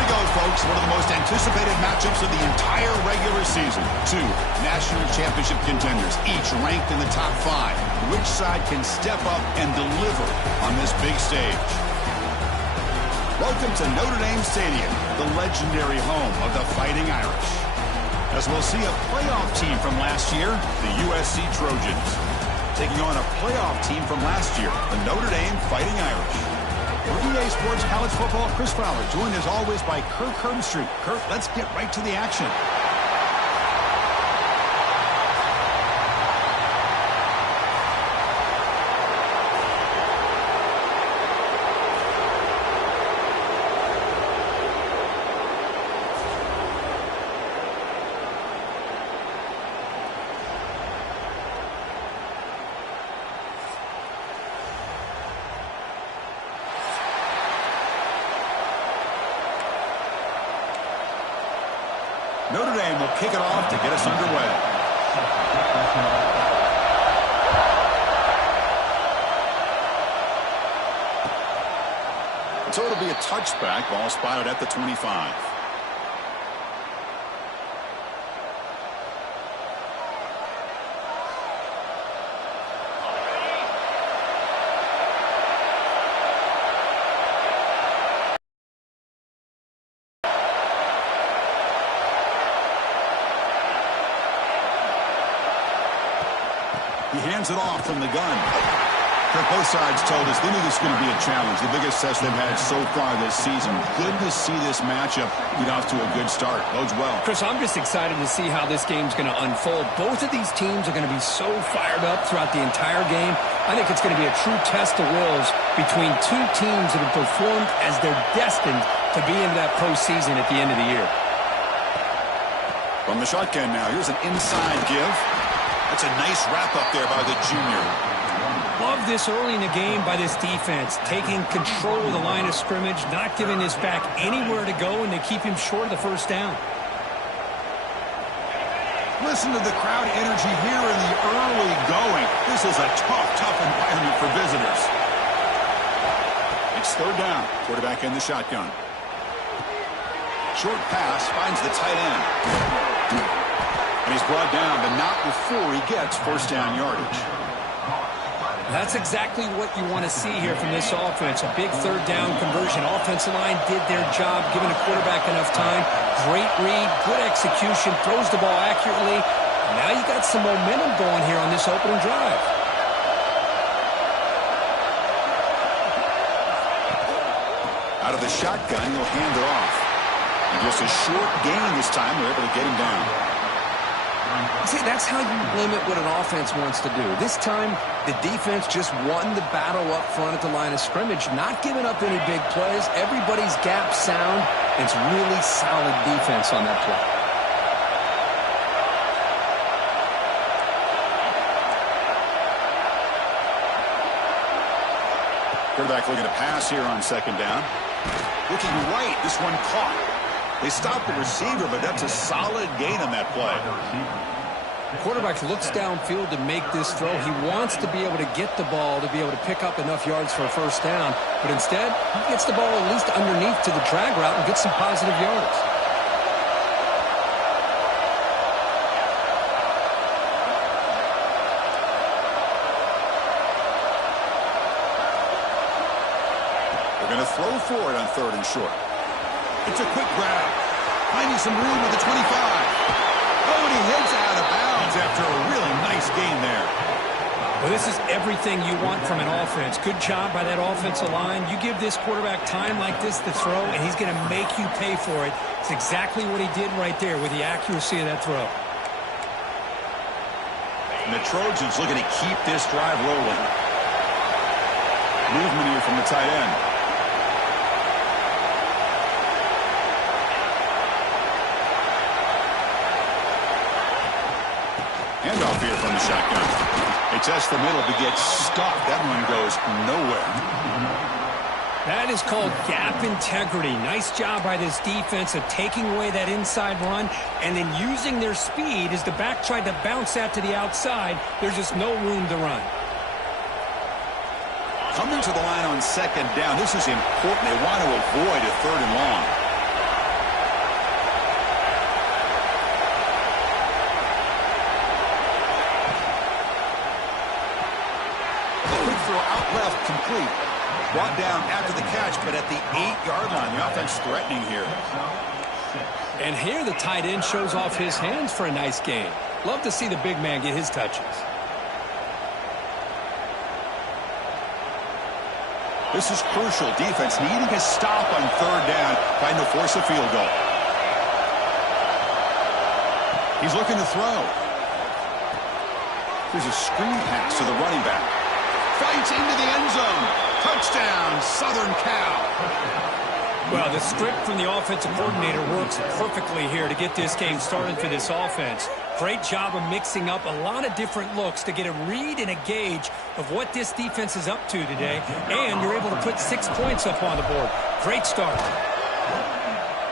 we go, folks. One of the most anticipated matchups of the entire regular season. Two national championship contenders, each ranked in the top 5. Which side can step up and deliver on this big stage? Welcome to Notre Dame Stadium, the legendary home of the Fighting Irish. As we'll see a playoff team from last year, the USC Trojans, taking on a playoff team from last year, the Notre Dame Fighting Irish. For EA Sports College Football, Chris Fowler, joined as always by Kurt Herbstreit. Kurt, let's get right to the action. Notre Dame will kick it off to get us underway. So it'll be a touchback, ball spotted at the 25. He hands it off from the gun. Both sides told us they knew this was going to be a challenge, the biggest test they've had so far this season. Good to see this matchup get off to a good start. Bodes well. Chris, I'm just excited to see how this game's going to unfold. Both of these teams are going to be so fired up throughout the entire game. I think it's going to be a true test of wills between two teams that have performed as they're destined to be in that postseason at the end of the year. From the shotgun now, here's an inside give. That's a nice wrap up there by the junior. Love this early in the game by this defense, taking control of the line of scrimmage, not giving this back anywhere to go, and they keep him short of the first down. Listen to the crowd energy here in the early going. This is a tough environment for visitors. It's third down. Quarterback in the shotgun. Short pass finds the tight end. And he's brought down, but not before he gets first down yardage. That's exactly what you want to see here from this offense. A big third down conversion. Offensive line did their job, giving the quarterback enough time. Great read, good execution, throws the ball accurately. And now you got some momentum going here on this opening drive. Out of the shotgun, he'll hand it off. And just a short gain this time, we're able to get him down. See, that's how you limit what an offense wants to do. This time, the defense just won the battle up front at the line of scrimmage, not giving up any big plays. Everybody's gap sound. It's really solid defense on that play. Quarterback looking to pass here on second down. Looking right, this one caught. They stopped the receiver, but that's a solid gain on that play. The quarterback looks downfield to make this throw. He wants to be able to get the ball to be able to pick up enough yards for a first down, but instead, he gets the ball at least underneath to the drag route and gets some positive yards. They're going to throw for it on third and short. It's a quick grab. Finding some room with the 25. Oh, and he heads out of bounds after a really nice gain there. Well, this is everything you want from an offense. Good job by that offensive line. You give this quarterback time like this to throw, and he's going to make you pay for it. It's exactly what he did right there with the accuracy of that throw. And the Trojans looking to keep this drive rolling. Movement here from the tight end. Handoff here from the shotgun. They test the middle to get stuck. That one goes nowhere. That is called gap integrity. Nice job by this defense of taking away that inside run and then using their speed as the back tried to bounce that to the outside. There's just no room to run. Coming to the line on second down. This is important. They want to avoid a third and long. complete. Brought down after the catch, but at the 8-yard line. The offense threatening here. And here the tight end shows off his hands for a nice gain. Love to see the big man get his touches. This is crucial. Defense needing a stop on third down, trying to force a field goal. He's looking to throw. There's a screen pass to the running back. Fights into the end zone. Touchdown, Southern Cal. Well, the script from the offensive coordinator works perfectly here to get this game started for this offense. Great job of mixing up a lot of different looks to get a read and a gauge of what this defense is up to today. And you're able to put 6 points up on the board. Great start.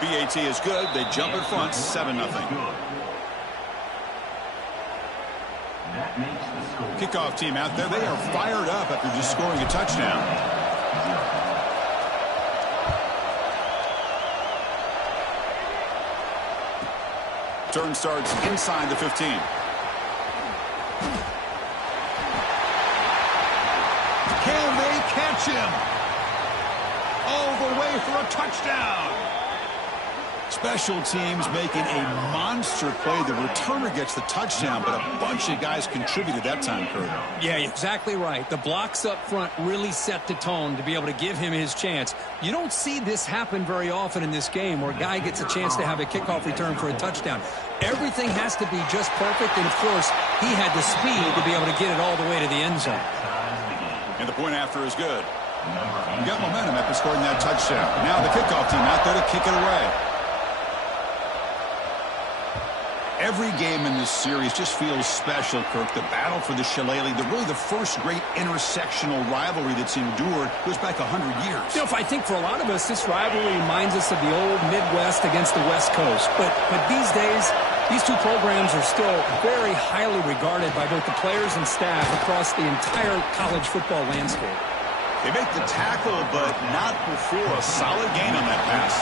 BAT is good. They jump in front, 7-0. Kickoff team out there. They are fired up after just scoring a touchdown. Turn starts inside the 15. Can they catch him? All the way for a touchdown. Special teams making a monster play. The returner gets the touchdown, but a bunch of guys contributed that time, Kurt. Yeah, exactly right. The blocks up front really set the tone to be able to give him his chance. You don't see this happen very often in this game where a guy gets a chance to have a kickoff return for a touchdown. Everything has to be just perfect, and, of course, he had the speed to be able to get it all the way to the end zone. And the point after is good. You got momentum after scoring that touchdown. Now the kickoff team out there to kick it away. Every game in this series just feels special, Kirk. The battle for the Shillelagh, really the first great intersectional rivalry that's endured, goes back 100 years. You know, if I think for a lot of us, this rivalry reminds us of the old Midwest against the West Coast. But these days, these two programs are still very highly regarded by both the players and staff across the entire college football landscape. They make the tackle, but not before a solid gain on that pass.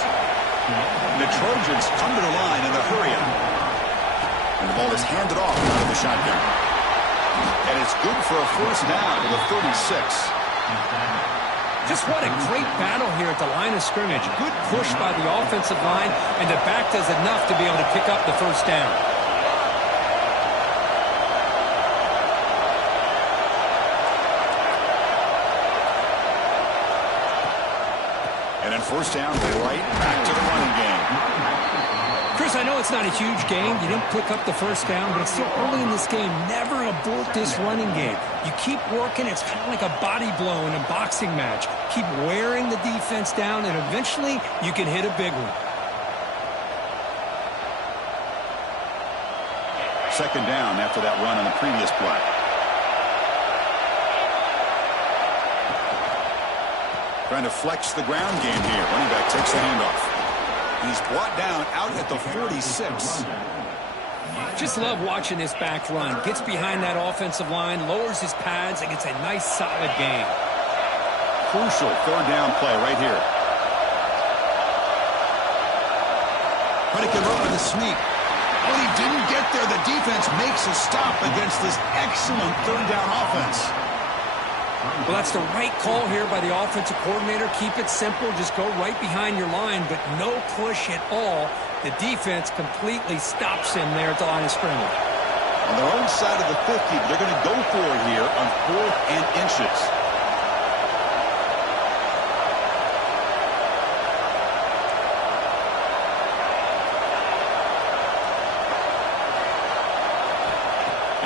And the Trojans come to the line in a hurry up. And the ball is handed off out of the shotgun. And it's good for a first down to the 36. Just what a great battle here at the line of scrimmage. Good push by the offensive line, and the back does enough to be able to pick up the first down. And then first down, right back to the running game. Chris, I know it's not a huge game. You didn't pick up the first down, but it's still early in this game. Never abort this running game. You keep working. It's kind of like a body blow in a boxing match. Keep wearing the defense down, and eventually you can hit a big one. Second down after that run on the previous play. Trying to flex the ground game here. Running back takes the handoff. He's brought down out at the 46. Just love watching this back run. Gets behind that offensive line, lowers his pads, and gets a nice solid gain. Crucial third down play right here. Trying to convert with a sneak. Well, he didn't get there. The defense makes a stop against this excellent third down offense. Well, that's the right call here by the offensive coordinator. Keep it simple. Just go right behind your line, but no push at all. The defense completely stops him there at the line of scrimmage. On their own side of the 50, they're going to go for it here on 4th and inches.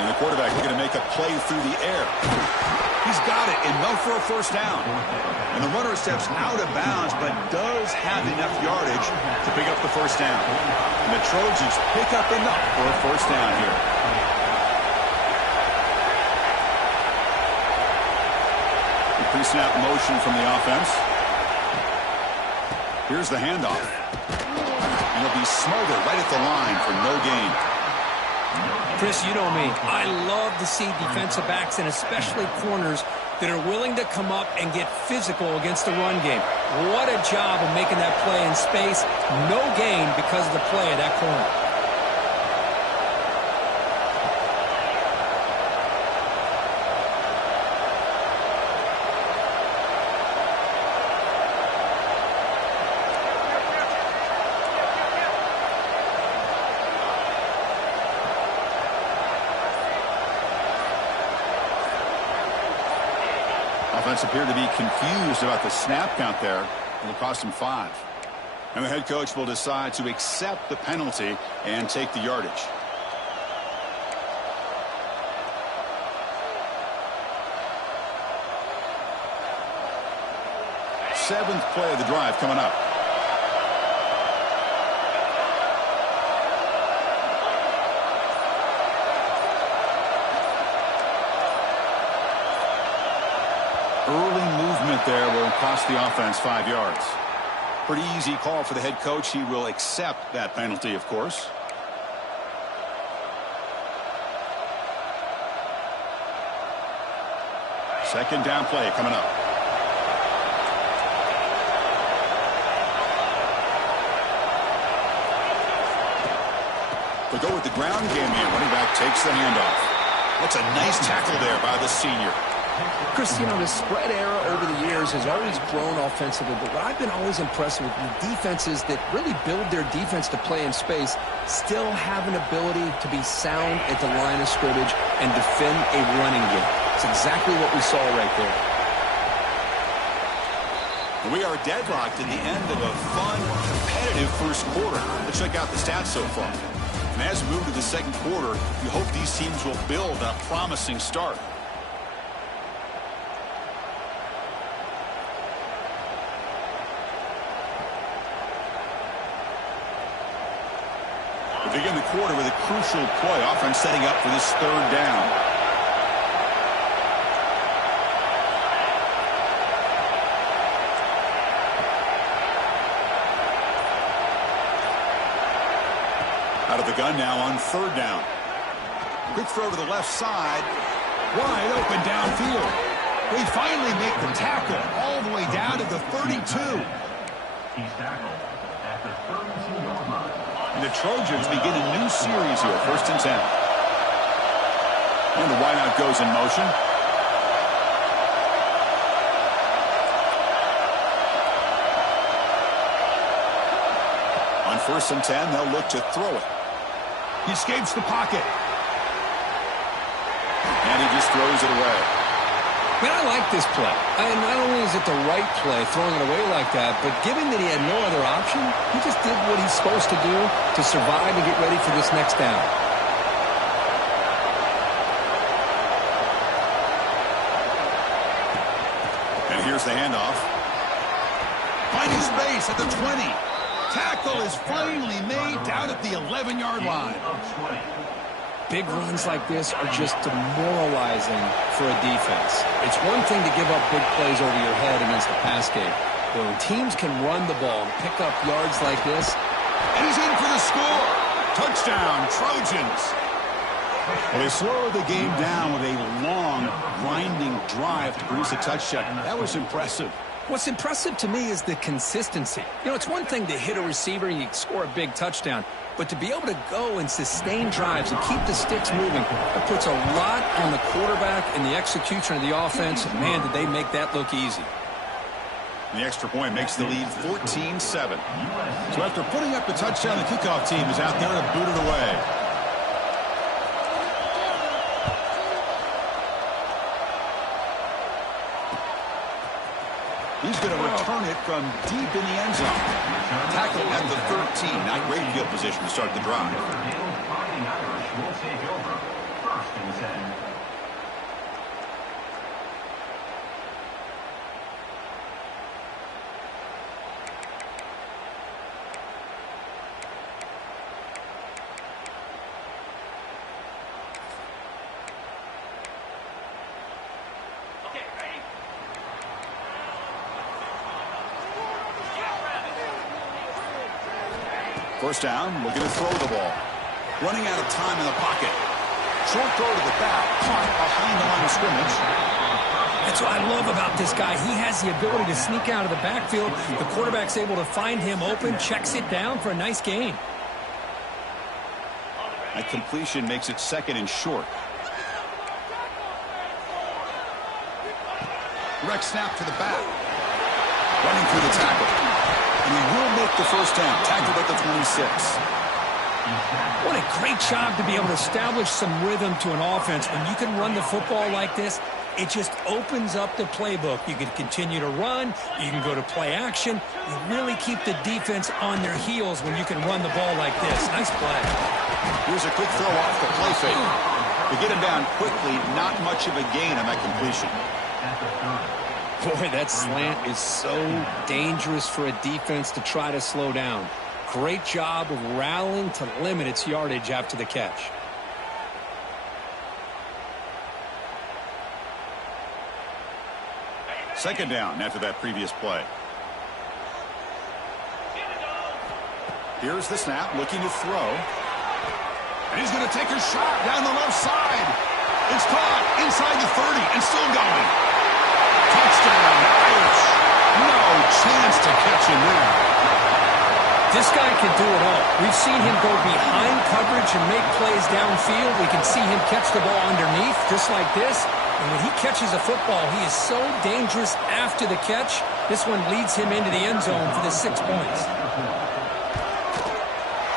And the quarterback is going to make a play through the air. He's got it, enough for a first down. And the runner steps out of bounds, but does have enough yardage to pick up the first down. And the Trojans pick up enough for a first down here. The pre-snap motion from the offense. Here's the handoff. And it'll be smothered right at the line for no gain. Chris, you know me. I love to see defensive backs and especially corners that are willing to come up and get physical against the run game. What a job of making that play in space. No gain because of the play of that corner. Offense appeared to be confused about the snap count there. It'll cost him 5. And the head coach will decide to accept the penalty and take the yardage. Seventh play of the drive coming up. Early movement there will cost the offense 5 yards. Pretty easy call for the head coach. He will accept that penalty, of course. Second down play coming up. They go with the ground game here. Running back takes the handoff. That's a nice tackle there by the senior. Chris, you know, the spread era over the years has always grown offensively, but what I've been always impressed with the defenses that really build their defense to play in space still have an ability to be sound at the line of scrimmage and defend a running game. It's exactly what we saw right there. We are deadlocked at the end of a fun, competitive first quarter. Let's check out the stats so far. And as we move to the second quarter, you hope these teams will build on a promising start. We begin the quarter with a crucial play. Offense setting up for this third down. Out of the gun now on third down. Quick throw to the left side. Wide open downfield. They finally make the tackle all the way down to the 32. He's tackled at the 32-yard line. And the Trojans begin a new series here. 1st and 10. And the wideout goes in motion. On 1st and 10, they'll look to throw it. He escapes the pocket. And he just throws it away. Man, I like this play. And not only is it the right play, throwing it away like that, but given that he had no other option, he just did what he's supposed to do to survive and get ready for this next down. And here's the handoff. Finding space at the 20. Tackle is finally made down at the 11-yard line. Big runs like this are just demoralizing for a defense. It's one thing to give up big plays over your head against the pass game, but when teams can run the ball and pick up yards like this. And he's in for the score. Touchdown, Trojans. Well, they slowed the game down with a long, grinding drive to produce a touchdown. That was impressive. What's impressive to me is the consistency. You know, it's one thing to hit a receiver and you score a big touchdown, but to be able to go and sustain drives and keep the sticks moving, it puts a lot on the quarterback and the execution of the offense. Man, did they make that look easy. The extra point makes the lead 14-7. So after putting up the touchdown, the kickoff team is out there to boot it away. He's going to return it from deep in the end zone. Tackle at the 13. Not great field position to start the drive. Fighting Irish will take over. 1st and 10. First down, looking to throw the ball. Running out of time in the pocket. Short throw to the back, caught behind the line of scrimmage. That's what I love about this guy. He has the ability to sneak out of the backfield. The quarterback's able to find him open, checks it down for a nice gain. That completion makes it 2nd and short. Direct snap to the back. Running through the tackle. And he will make the first down. Tackled at the 26. What a great job to be able to establish some rhythm to an offense. When you can run the football like this, it just opens up the playbook. You can continue to run. You can go to play action. You really keep the defense on their heels when you can run the ball like this. Nice play. Here's a quick throw off the play fake. To get him down quickly, not much of a gain on that completion. Boy, that slant is so dangerous for a defense to try to slow down. Great job of rallying to limit its yardage after the catch. Second down after that previous play. Here's the snap, looking to throw. And he's going to take a shot down the left side. It's caught inside the 30 and still going. Touchdown, Irish. No chance to catch him there. This guy can do it all. We've seen him go behind coverage and make plays downfield. We can see him catch the ball underneath just like this. And when he catches a football, he is so dangerous after the catch. This one leads him into the end zone for the 6 points.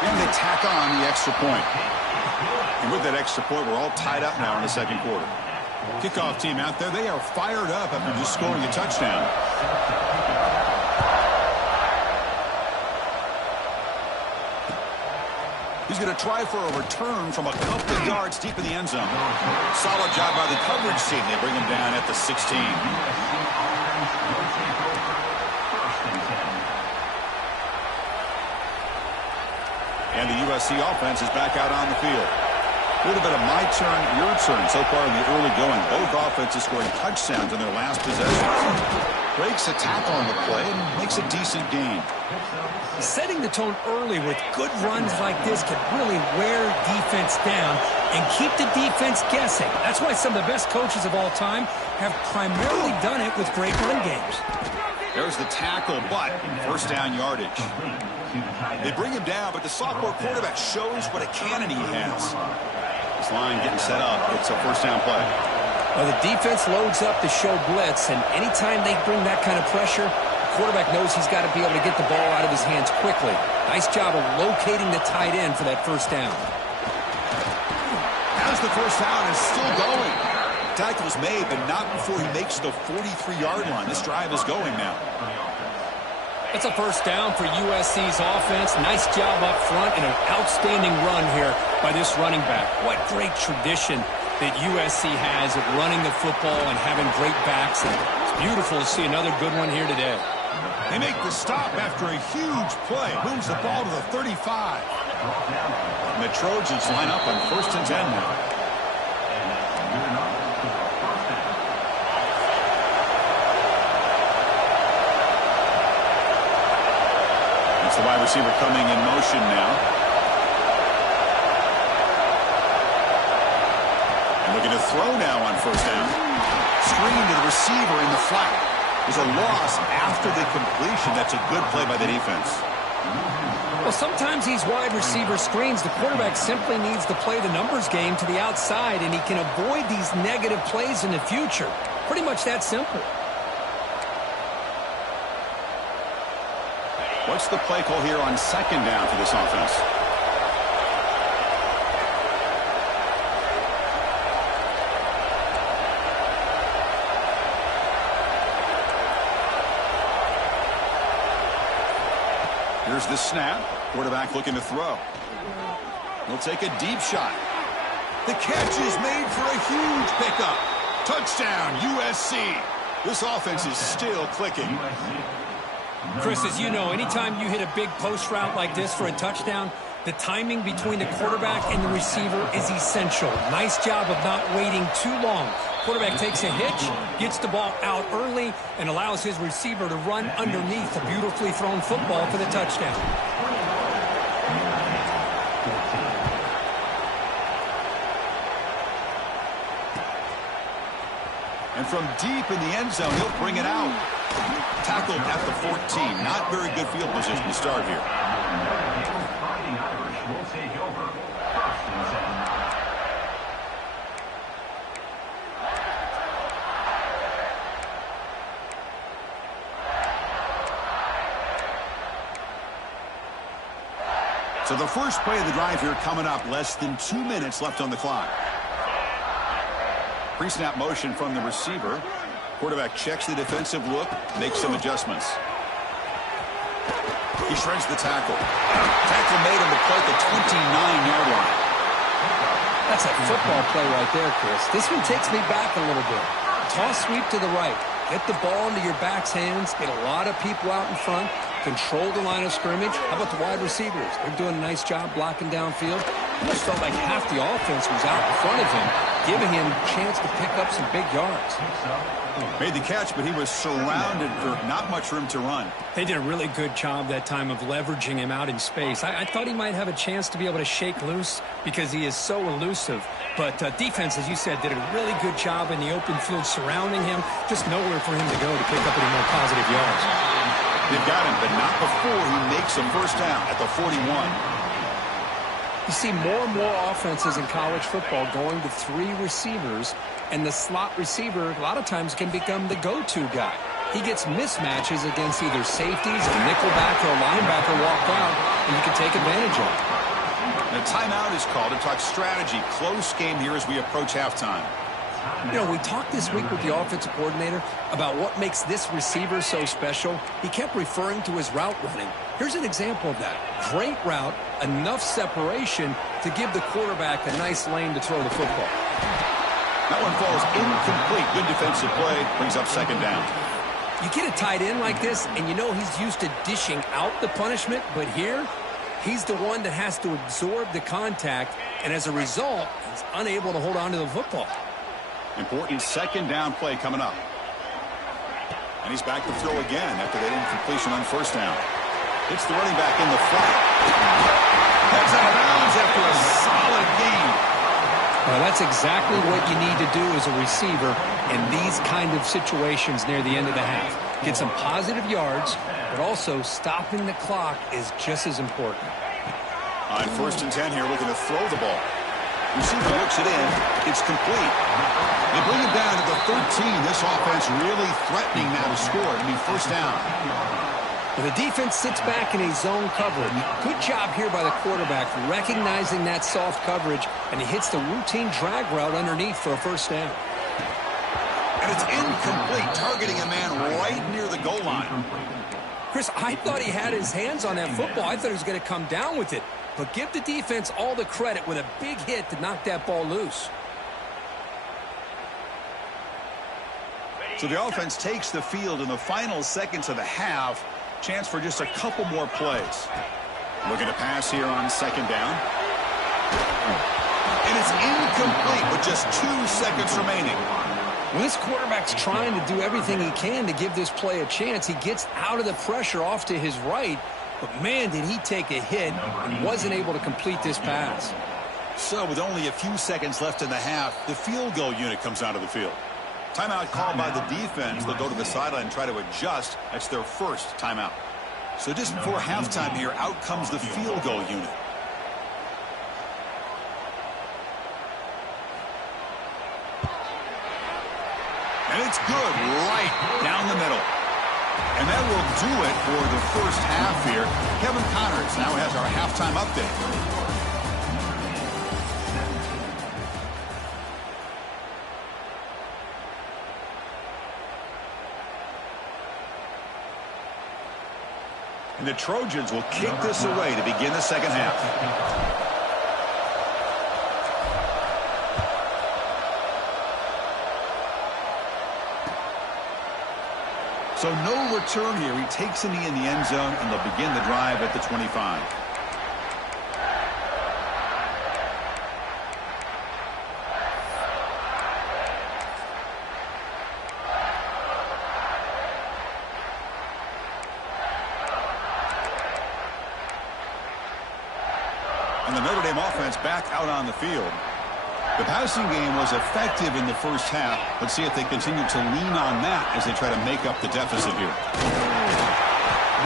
And they tack on the extra point. And with that extra point, we're all tied up now in the second quarter. Kickoff team out there, they are fired up after just scoring a touchdown. He's going to try for a return from a couple of yards deep in the end zone. Solid job by the coverage team. They bring him down at the 16. And the USC offense is back out on the field. A little bit of my turn, your turn so far in the early going. Both offenses scoring touchdowns in their last possessions. Breaks a tackle on the play and makes a decent gain. Setting the tone early with good runs like this can really wear defense down and keep the defense guessing. That's why some of the best coaches of all time have primarily done it with great run games. There's the tackle, but first down yardage. They bring him down, but the sophomore quarterback shows what a cannon he has. This line getting set up. It's a first down play. Well, the defense loads up to show blitz, and anytime they bring that kind of pressure, the quarterback knows he's got to be able to get the ball out of his hands quickly. Nice job of locating the tight end for that first down. As the first down is still going. Tackle's made, but not before he makes the 43-yard line. This drive is going now. That's a first down for USC's offense. Nice job up front and an outstanding run here by this running back. What great tradition that USC has at running the football and having great backs. And it's beautiful to see another good one here today. They make the stop after a huge play. Moves the ball to the 35. And the Trojans line up on 1st and 10 now. It's the wide receiver coming in motion now. Looking to throw now on first down. Screen to the receiver in the flat. There's a loss after the completion. That's a good play by the defense. Well, sometimes these wide receiver screens, the quarterback simply needs to play the numbers game to the outside, and he can avoid these negative plays in the future. Pretty much that simple. What's the play call here on second down for this offense? Here's the snap. Quarterback looking to throw. He'll take a deep shot. The catch is made for a huge pickup. Touchdown, USC. This offense is still clicking. Chris, as you know, anytime you hit a big post route like this for a touchdown, the timing between the quarterback and the receiver is essential. Nice job of not waiting too long. Quarterback takes a hitch, gets the ball out early, and allows his receiver to run underneath a beautifully thrown football for the touchdown. And from deep in the end zone, he'll bring it out. Tackled at the 14. Not very good field position to start here. Fighting Irish will take over. 1st and 10. So the first play of the drive here coming up. Less than 2 minutes left on the clock. Pre-snap motion from the receiver. Quarterback checks the defensive look, makes some adjustments. He shreds the tackle. Tackle made on the play at the 29-yard line. That's a football play right there, Chris. This one takes me back a little bit. Toss sweep to the right. Get the ball into your back's hands. Get a lot of people out in front. Control the line of scrimmage. How about the wide receivers? They're doing a nice job blocking downfield. Almost felt like half the offense was out in front of him, giving him a chance to pick up some big yards. Made the catch, but he was surrounded for not much room to run. They did a really good job that time of leveraging him out in space. I thought he might have a chance to be able to shake loose because he is so elusive. But defense, as you said, did a really good job in the open field surrounding him. Just nowhere for him to go to pick up any more positive yards. They've got him, but not before he makes a first down at the 41. You see more and more offenses in college football going to 3 receivers, and the slot receiver a lot of times can become the go-to guy. He gets mismatches against either safeties, a nickelback, or a linebacker walk out, and you can take advantage of it. A timeout is called to talk strategy. Close game here as we approach halftime. You know, we talked this week with the offensive coordinator about what makes this receiver so special. He kept referring to his route running. Here's an example of that. Great route, enough separation to give the quarterback a nice lane to throw the football. That one falls incomplete. Good defensive play. Brings up second down. You get a tight end like this, and you know he's used to dishing out the punishment, but here, he's the one that has to absorb the contact, and as a result, he's unable to hold on to the football. Important second down play coming up. And he's back to throw again after that incompletion on first down. Hits the running back in the flat. That's out of bounds after a solid gain. Well, that's exactly what you need to do as a receiver in these kind of situations near the end of the half. Get some positive yards, but also stopping the clock is just as important. On 1st and 10 here, looking to throw the ball. Receiver looks it in. It's complete. They bring it down to the 13. This offense really threatening now to score. It'll be first down. Well, the defense sits back in a zone coverage. Good job here by the quarterback recognizing that soft coverage, and he hits the routine drag route underneath for a first down. And it's incomplete, targeting a man right near the goal line. Chris, I thought he had his hands on that football. I thought he was going to come down with it. But give the defense all the credit with a big hit to knock that ball loose. So the offense takes the field in the final seconds of the half. Chance for just a couple more plays. Looking to pass here on second down. And it's incomplete with just 2 seconds remaining. Well, this quarterback's trying to do everything he can to give this play a chance. He gets out of the pressure off to his right. But, man, did he take a hit and wasn't able to complete this pass. So with only a few seconds left in the half, the field goal unit comes out of the field. Timeout called by the defense. They'll go to the sideline and try to adjust. That's their first timeout. So just before halftime here, out comes the field goal unit. And it's good right down the middle. And that will do it for the first half here. Kevin Connors now has our halftime update. And the Trojans will kick this away to begin the second half. So no return here. He takes a knee in the end zone, and they'll begin the drive at the 25. And the Notre Dame offense back out on the field. The passing game was effective in the first half. Let's see if they continue to lean on that as they try to make up the deficit here.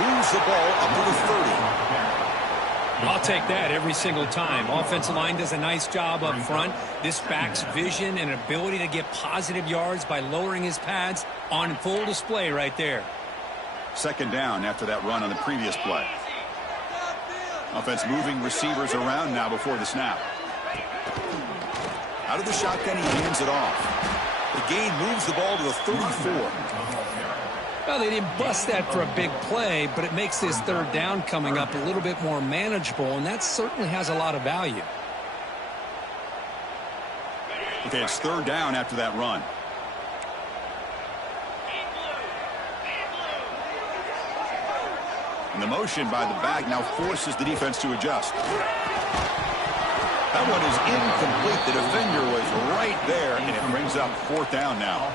Moves the ball up to the 30. I'll take that every single time. Offensive line does a nice job up front. This back's vision and ability to get positive yards by lowering his pads on full display right there. Second down after that run on the previous play. Offense moving receivers around now before the snap. Out of the shotgun, he hands it off. The gain moves the ball to the 34. Well, they didn't bust that for a big play, but it makes this third down coming up a little bit more manageable, and that certainly has a lot of value. Okay, it's third down after that run. And the motion by the back now forces the defense to adjust. That one is incomplete. The defender was right there, and it brings up fourth down now.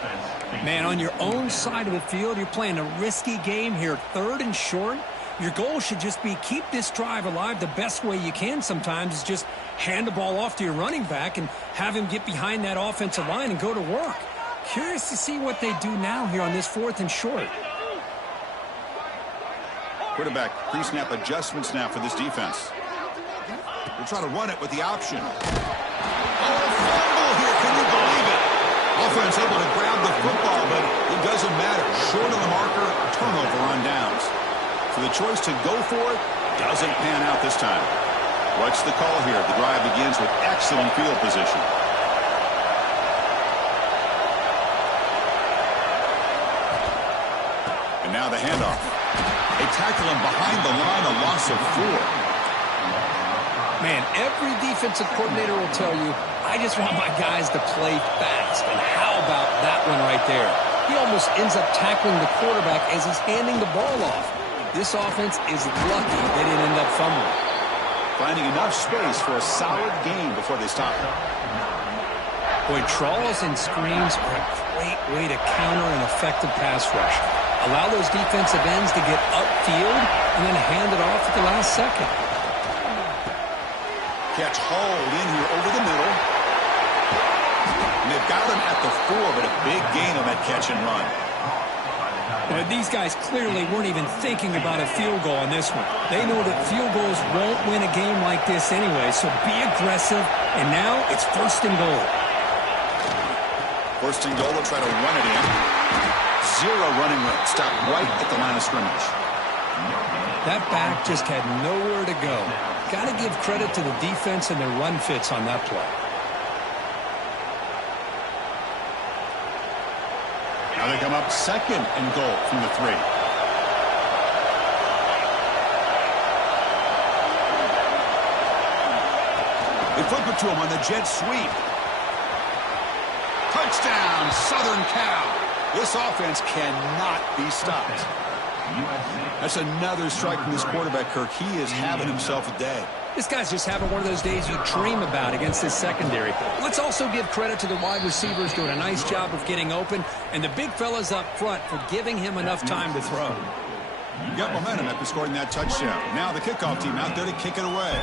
Man, on your own side of the field, you're playing a risky game here, third and short. Your goal should just be keep this drive alive the best way you can sometimes is just hand the ball off to your running back and have him get behind that offensive line and go to work. Curious to see what they do now here on this fourth and short. Quarterback pre-snap adjustment snap for this defense. They're trying to run it with the option. Oh, fumble here. Can you believe it? Offense able to grab the football, but it doesn't matter. Short of the marker, turnover on downs. So the choice to go for it doesn't pan out this time. What's the call here? The drive begins with excellent field position. And now the handoff. They tackle him behind the line, a loss of 4. Man, every defensive coordinator will tell you, I just want my guys to play fast. And how about that one right there? He almost ends up tackling the quarterback as he's handing the ball off. This offense is lucky they didn't end up fumbling. Finding enough space for a solid gain before they stop him. Boy, trawls and screens are a great way to counter an effective pass rush. Allow those defensive ends to get upfield and then hand it off at the last second. Catch hauled in here over the middle. And they've got him at the 4, but a big gain on that catch and run. But these guys clearly weren't even thinking about a field goal on this one. They know that field goals won't win a game like this anyway, so be aggressive. And now it's first and goal. First and goal, they'll try to run it in. 0 running room. Stop right at the line of scrimmage. That back just had nowhere to go. Got to give credit to the defense and their run fits on that play. Now they come up second and goal from the 3. They flip it to him on the jet sweep. Touchdown, Southern Cal. This offense cannot be stopped. That's another strike from this quarterback, Kirk. He is having himself a day. This guy's just having one of those days you dream about against this secondary. Let's also give credit to the wide receivers doing a nice job of getting open, and the big fellas up front for giving him enough time to throw. You got momentum after scoring that touchdown. Now the kickoff team out there to kick it away.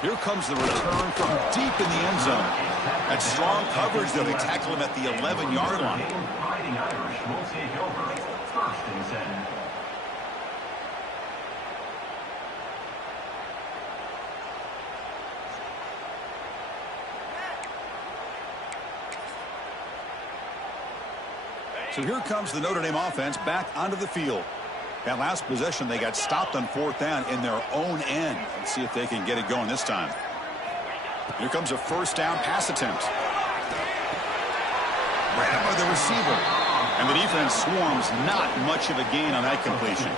Here comes the return from deep in the end zone. That strong coverage, though. They tackle him at the 11-yard line. Fighting Irish will take over. First and 10. So here comes the Notre Dame offense back onto the field. That last possession, they got stopped on fourth down in their own end. Let's see if they can get it going this time. Here comes a first down pass attempt. Grabbed by the receiver. And the defense swarms. Not much of a gain on that completion.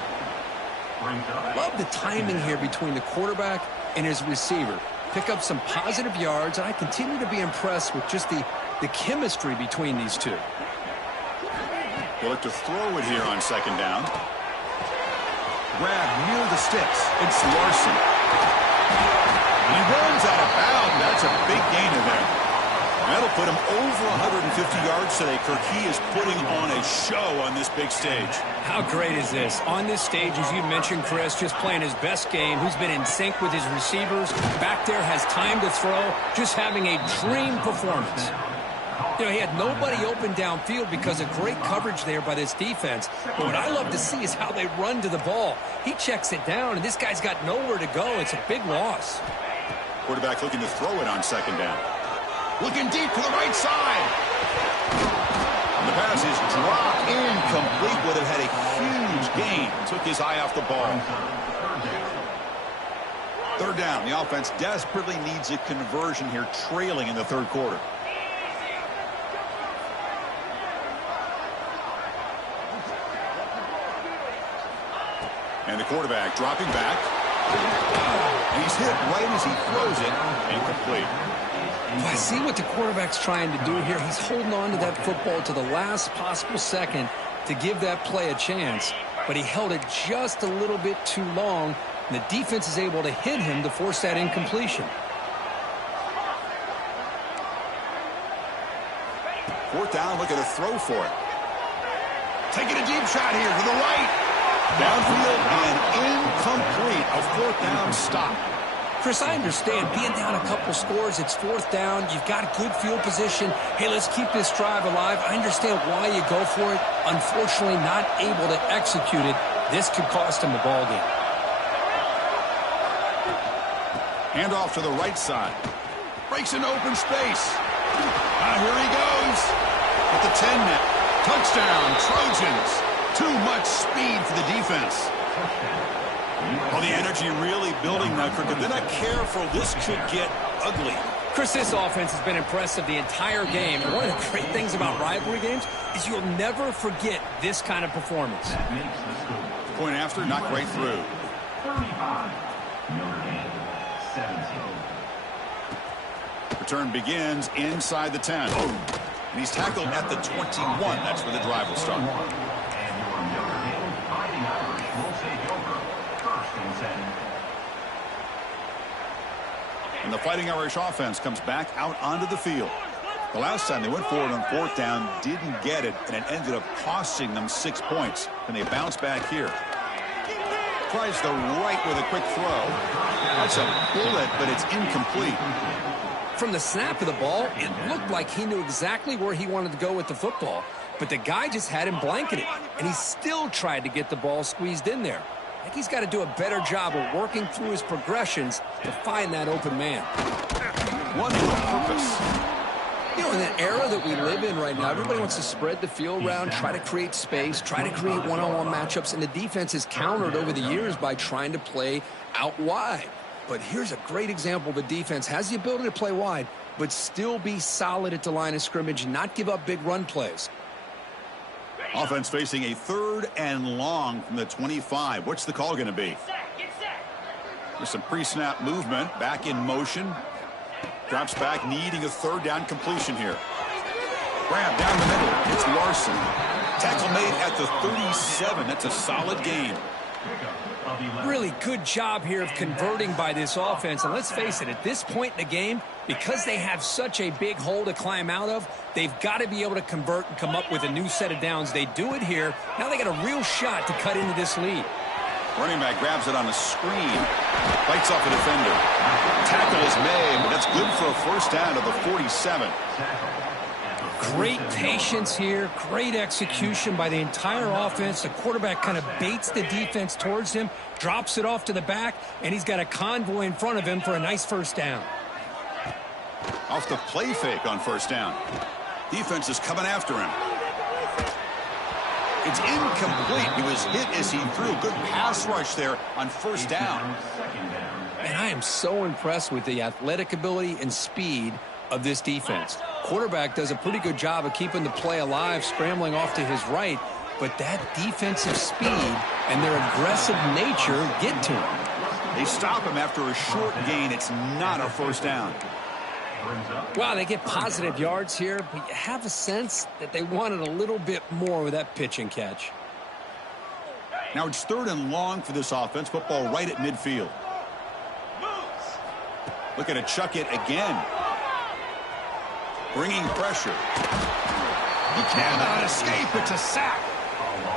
Love the timing here between the quarterback and his receiver. Pick up some positive yards, and I continue to be impressed with just the chemistry between these two. They look to throw it here on second down. Grab near the sticks. It's Larson. And he runs out of bounds. That's a big gainer there. That'll put him over 150 yards today. Kirk, he is putting on a show on this big stage. How great is this? On this stage, as you mentioned, Chris, just playing his best game. Who's been in sync with his receivers. Back there has time to throw. Just having a dream performance. You know, he had nobody open downfield because of great coverage there by this defense. But what I love to see is how they run to the ball. He checks it down, and this guy's got nowhere to go. It's a big loss. Quarterback looking to throw it on second down. Looking deep to the right side. And the pass is dropped incomplete. Would have had a huge gain. Took his eye off the ball. Third down. The offense desperately needs a conversion here, trailing in the third quarter. And the quarterback dropping back. And he's hit right as he throws it. Incomplete. I see what the quarterback's trying to do here. He's holding on to that football to the last possible second to give that play a chance. But he held it just a little bit too long. And the defense is able to hit him to force that incompletion. Fourth down, look at a throw for it. Taking a deep shot here to the right. Downfield and incomplete. A fourth down stop. Chris, I understand being down a couple scores, it's fourth down, you've got a good field position. Hey, let's keep this drive alive. I understand why you go for it. Unfortunately, not able to execute it. This could cost him the ball game. Hand off to the right side. Breaks into open space. Here he goes. At the 10 net. Touchdown, Trojans. Too much speed for the defense. Well, the energy really building now, Cricket. They're not careful. This could get ugly. Chris, this offense has been impressive the entire game. And one of the great things about rivalry games is you'll never forget this kind of performance. Point after, not quite through. 35. Notre Dame, 17. Return begins inside the 10. And he's tackled at the 21. That's where the drive will start. And your Notre Dame Fighting Irish will take over. First and 10. And the Fighting Irish offense comes back out onto the field. The last time they went forward on fourth down, didn't get it, and it ended up costing them 6 points. And they bounce back here. Tries the right with a quick throw. That's a bullet, but it's incomplete. From the snap of the ball, it looked like he knew exactly where he wanted to go with the football. But the guy just had him blanketed, and he still tried to get the ball squeezed in there. I think he's got to do a better job of working through his progressions to find that open man. One with purpose. You know, in that era that we live in right now, everybody wants to spread the field around, try to create space, try to create one-on-one matchups, and the defense is countered over the years by trying to play out wide. But here's a great example. The defense has the ability to play wide, but still be solid at the line of scrimmage and not give up big run plays. Offense facing a third and long from the 25. What's the call going to be? There's some pre-snap movement. Back in motion. Drops back, needing a third down completion here. Grab down the middle. It's Larson. Tackle made at the 37. That's a solid gain. Really good job here of converting by this offense. And let's face it, at this point in the game, because they have such a big hole to climb out of, they've got to be able to convert and come up with a new set of downs. They do it here. Now they got a real shot to cut into this lead. Running back grabs it on the screen. Fights off a defender. Tackle is made, but that's good for a first down to the 47. Great patience here, great execution by the entire offense. The quarterback kind of baits the defense towards him, drops it off to the back, and he's got a convoy in front of him for a nice first down. Off the play fake on first down. Defense is coming after him. It's incomplete. He was hit as he threw. Good pass rush there on first down. And I am so impressed with the athletic ability and speed of this defense. Quarterback does a pretty good job of keeping the play alive, scrambling off to his right, but that defensive speed and their aggressive nature get to him. They stop him after a short gain. It's not a first down. Wow, they get positive yards here, but you have a sense that they wanted a little bit more with that pitch and catch. Now it's third and long for this offense. Football right at midfield. Looking to chuck it again. Bringing pressure. He cannot escape. It's a sack.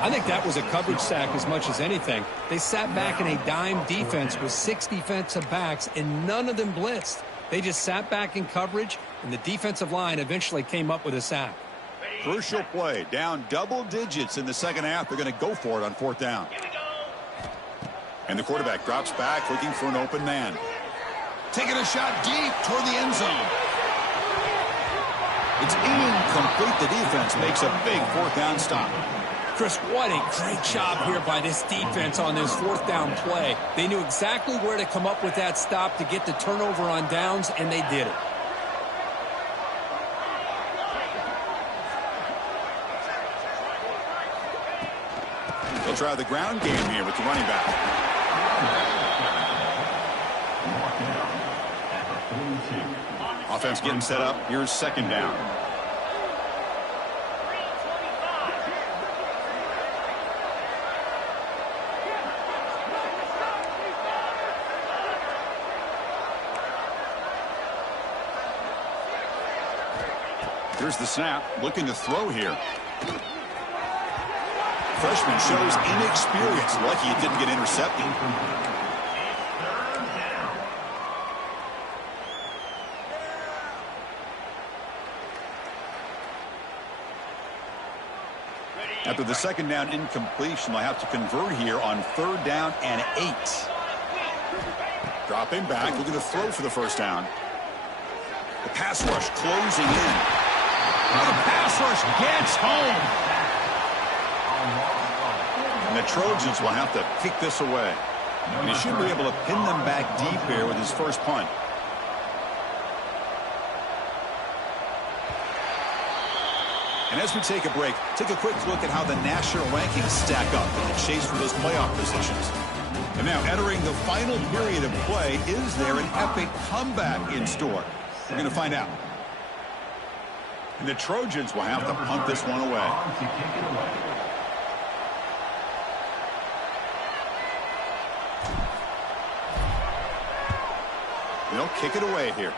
I think that was a coverage sack as much as anything. They sat back in a dime defense with 6 defensive backs, and none of them blitzed. They just sat back in coverage, and the defensive line eventually came up with a sack. Crucial play. Down double digits in the second half. They're going to go for it on fourth down. And the quarterback drops back, looking for an open man. Taking a shot deep toward the end zone. It's incomplete. The defense makes a big fourth down stop. Chris, what a great job here by this defense on this fourth down play. They knew exactly where to come up with that stop to get the turnover on downs, and they did it. They'll try the ground game here with the running back. Offense getting set up. Here's second down. Here's the snap. Looking to throw here. Freshman shows inexperience. Lucky it didn't get intercepted. After the second down incompletion, they'll have to convert here on third down and 8. Dropping back, looking to throw for the first down. The pass rush closing in. Now the pass rush gets home. And the Trojans will have to kick this away. And he should be able to pin them back deep here with his first punt. And as we take a break, take a quick look at how the national rankings stack up in the chase for those playoff positions. And now entering the final period of play, is there an epic comeback in store? We're going to find out. And the Trojans will have to punt this one away. They'll kick it away here.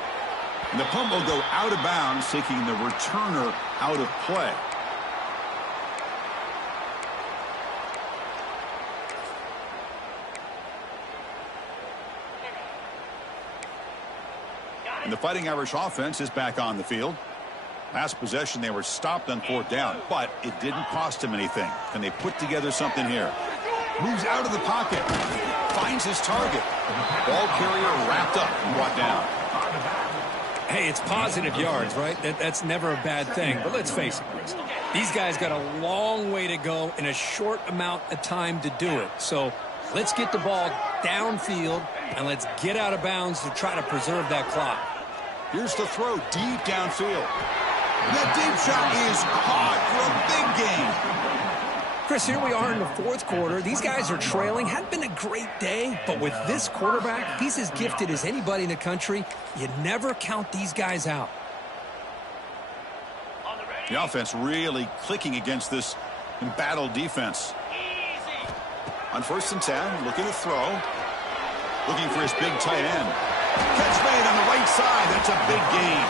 And the punt will go out of bounds, taking the returner out of play. And the Fighting Irish offense is back on the field. Last possession, they were stopped on fourth down, but it didn't cost him anything. And they put together something here. Moves out of the pocket. Finds his target. Ball carrier wrapped up and brought down. Hey, it's positive yards, right? That's never a bad thing. But let's face it, Chris. These guys got a long way to go in a short amount of time to do it. So let's get the ball downfield, and let's get out of bounds to try to preserve that clock. Here's the throw deep downfield. That deep shot is caught for a big gain. Chris, here we are in the fourth quarter. These guys are trailing. Hadn't been a great day, but with this quarterback, he's as gifted as anybody in the country. You never count these guys out. The offense really clicking against this embattled defense. On 1st and 10, looking to throw. Looking for his big tight end. Catch made on the right side. That's a big gain.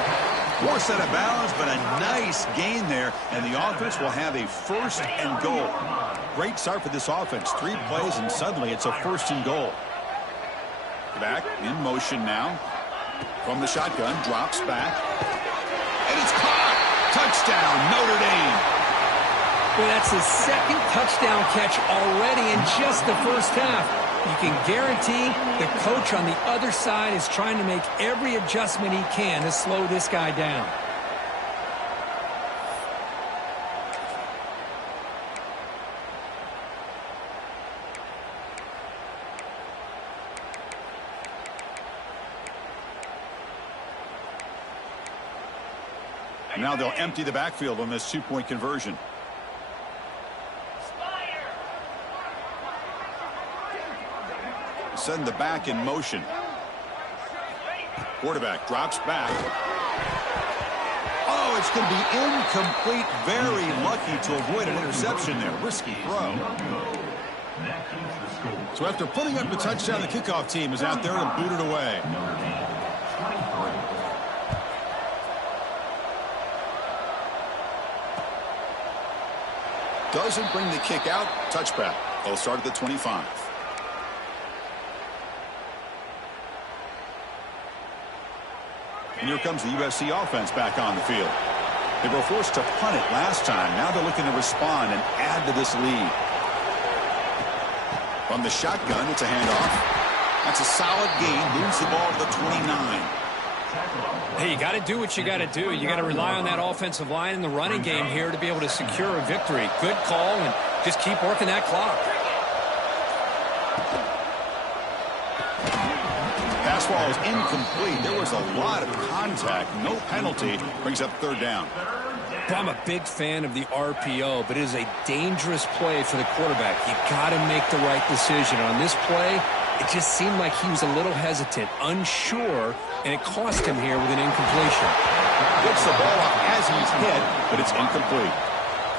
Forced out of bounds, but a nice gain there. And the offense will have a 1st and goal. Great start for this offense. 3 plays, and suddenly it's a 1st and goal. Back in motion now. From the shotgun, drops back. And it's caught. Touchdown, Notre Dame. Well, that's his 2nd touchdown catch already in just the first half. You can guarantee the coach on the other side is trying to make every adjustment he can to slow this guy down. Now they'll empty the backfield on this 2-point conversion. Send the back in motion. Quarterback drops back. Oh, it's going to be incomplete. Very lucky to avoid an interception there. Risky throw. So after putting up the touchdown, the kickoff team is out there to boot it away. Doesn't bring the kick out. Touchback. They'll start at the 25. And here comes the USC offense back on the field. They were forced to punt it last time. Now they're looking to respond and add to this lead. From the shotgun, it's a handoff. That's a solid gain. Moves the ball to the 29. Hey, you got to do what you got to do. You got to rely on that offensive line in the running game here to be able to secure a victory. Good call, and Just keep working that clock. Pass ball is incomplete. There was a lot of contact. No penalty. Brings up third down. I'm a big fan of the RPO, but it is a dangerous play for the quarterback. You got to make the right decision. On this play, it just seemed like he was a little hesitant, unsure, and it cost him here with an incompletion. Gets the ball up as he's hit, but it's incomplete.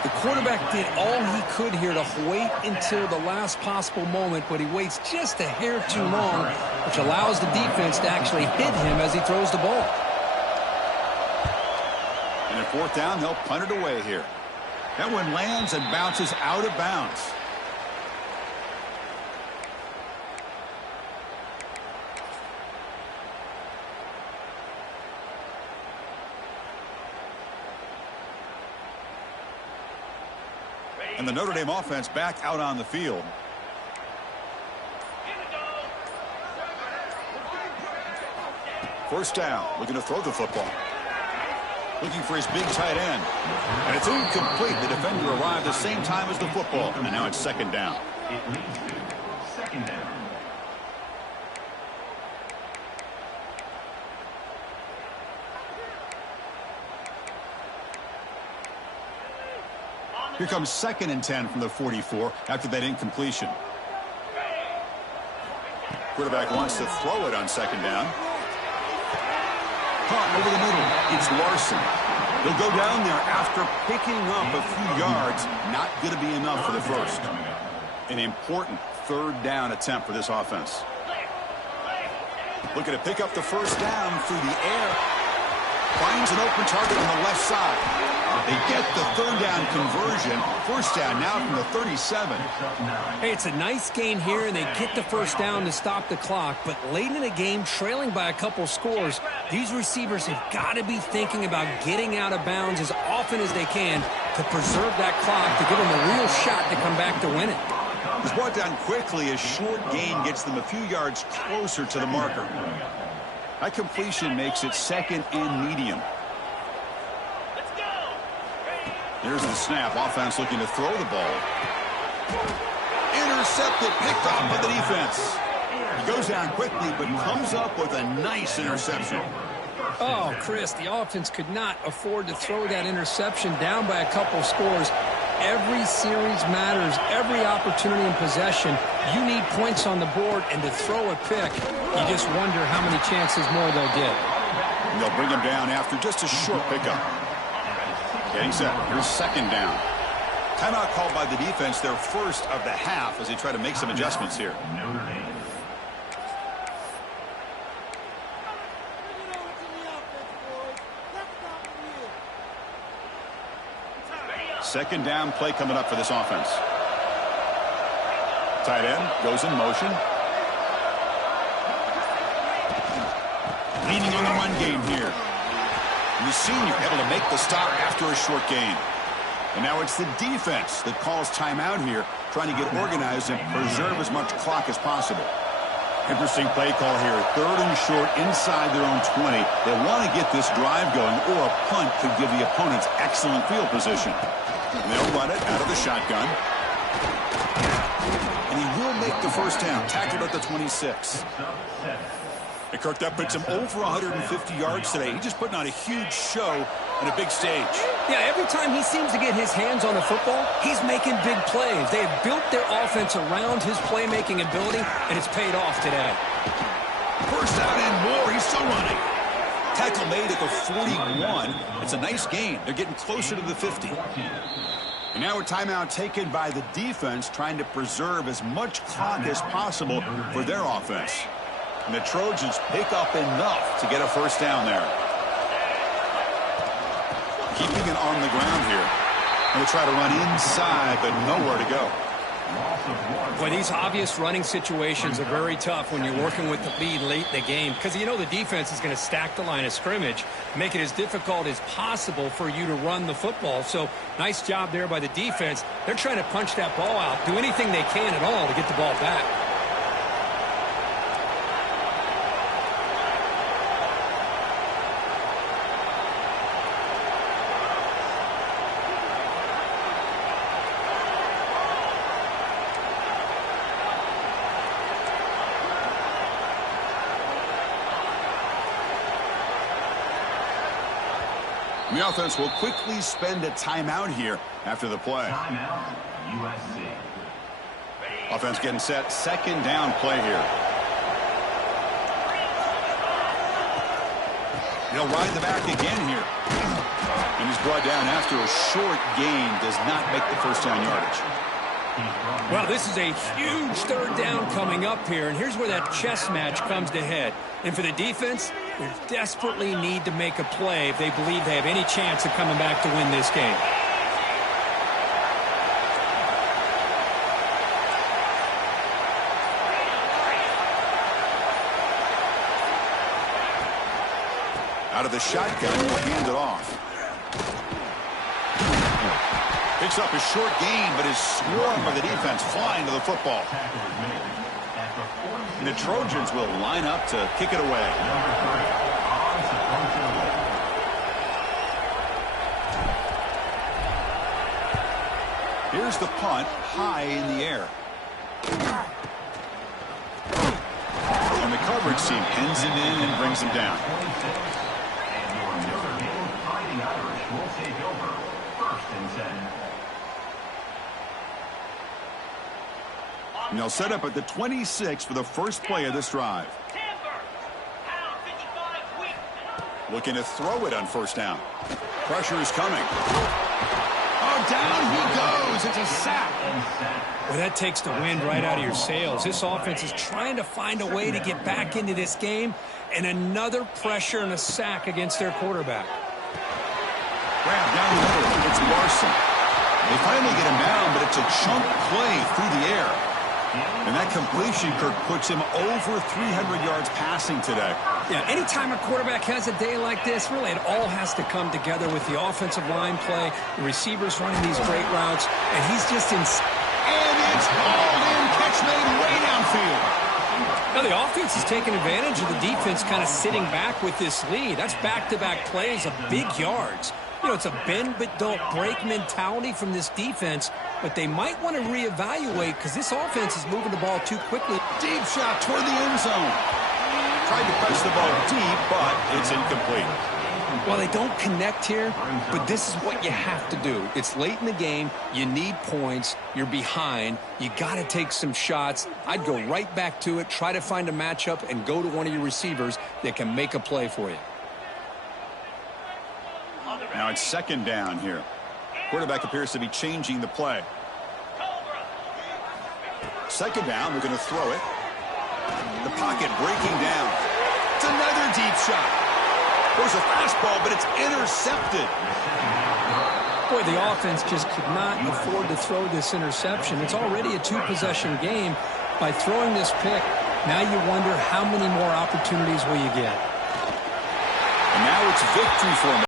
The quarterback did all he could here to wait until the last possible moment, but he waits just a hair too long, which allows the defense to actually hit him as he throws the ball. And at fourth down, they'll punt it away here. That one lands and bounces out of bounds. And the Notre Dame offense back out on the field. First down, looking to throw the football. Looking for his big tight end. And it's incomplete. The defender arrived the same time as the football. And now it's second down. It leads to second down. Here comes 2nd and 10 from the 44 after that incompletion. Quarterback wants to throw it on second down. Caught over the middle. It's Larson. He'll go down there after picking up a few yards. Not going to be enough for the first. An important third down attempt for this offense. Looking to pick up the first down through the air. Finds an open target on the left side. They get the third down conversion. First down now from the 37. Hey, it's a nice gain here, and they get the first down to stop the clock. But late in the game, trailing by a couple scores, these receivers have got to be thinking about getting out of bounds as often as they can to preserve that clock to give them a real shot to come back to win it. He's brought down quickly. A short gain gets them a few yards closer to the marker. That completion makes it second and medium. Here's the snap. Offense looking to throw the ball. Intercepted. Picked off by the defense. He goes down quickly, but comes up with a nice interception. Oh, Chris, the offense could not afford to throw that interception down by a couple scores. Every series matters. Every opportunity in possession. You need points on the board, and to throw a pick, you just wonder how many chances more they'll get. And they'll bring him down after just a short pickup. Getting set. Here's second down. Timeout called by the defense, their first of the half, as they try to make some adjustments here. Second down play coming up for this offense. Tight end goes in motion. Leaning on the run game here. And the senior able to make the stop after a short gain. And now it's the defense that calls timeout here, trying to get organized and preserve as much clock as possible. Interesting play call here. Third and short inside their own 20. They want to get this drive going, or a punt could give the opponents excellent field position. And they'll run it out of the shotgun. And he will make the first down. Tackled at the 26. And Kirk, that puts him over 150 yards today. He's just putting on a huge show on a big stage. Yeah, every time he seems to get his hands on the football, he's making big plays. They have built their offense around his playmaking ability, and it's paid off today. First down and more. He's still running. Tackle made at the 41. It's a nice gain. They're getting closer to the 50. And now a timeout taken by the defense, trying to preserve as much clock as possible for their offense. And the Trojans pick up enough to get a first down there. Keeping it on the ground here. And we'll try to run inside, but nowhere to go. Boy, these obvious running situations are very tough when you're working with the lead late in the game, because you know the defense is going to stack the line of scrimmage, make it as difficult as possible for you to run the football. So nice job there by the defense. They're trying to punch that ball out, do anything they can at all to get the ball back. And the offense will quickly spend a timeout here after the play. Timeout, USC. Offense getting set. Second down play here. He'll ride the back again here. And he's brought down after a short gain. Does not make the first down yardage. Well, this is a huge third down coming up here, and here's where that chess match comes to head. And for the defense, they desperately need to make a play if they believe they have any chance of coming back to win this game. Out of the shotgun, will hand it off. Picks up a short gain, but is swarmed by the defense, flying to the football. And the Trojans will line up to kick it away. Here's the punt, high in the air. And the coverage team pins him in and brings him down. Fighting Irish will take over. First and 10. And they'll set up at the 26 for the first play of this drive. Looking to throw it on first down. Pressure is coming. Oh, down he goes. It's a sack. Well, that takes the wind right out of your sails. This offense is trying to find a way to get back into this game, and another pressure and a sack against their quarterback. Grab down the middle. It's Larson. They finally get him down, but it's a chunk play through the air. And that completion, Kirk, puts him over 300 yards passing today. Yeah, anytime a quarterback has a day like this, really it all has to come together with the offensive line play, the receivers running these great routes, and he's just in. And it's hauled in, catch made way downfield. Now the offense is taking advantage of the defense kind of sitting back with this lead. That's back-to-back plays of big yards. You know, it's a bend but don't break mentality from this defense, but they might want to reevaluate because this offense is moving the ball too quickly. Deep shot toward the end zone. Tried to press the ball deep, but it's incomplete. Well, they don't connect here, but this is what you have to do. It's late in the game. You need points. You're behind. You got to take some shots. I'd go right back to it, try to find a matchup, and go to one of your receivers that can make a play for you. Now it's second down here. Quarterback appears to be changing the play. Second down, we're going to throw it. The pocket breaking down. It's another deep shot. There's a fastball, but it's intercepted. Boy, the offense just could not afford to throw this interception. It's already a two-possession game. By throwing this pick, now you wonder how many more opportunities will you get. And now it's victory for him.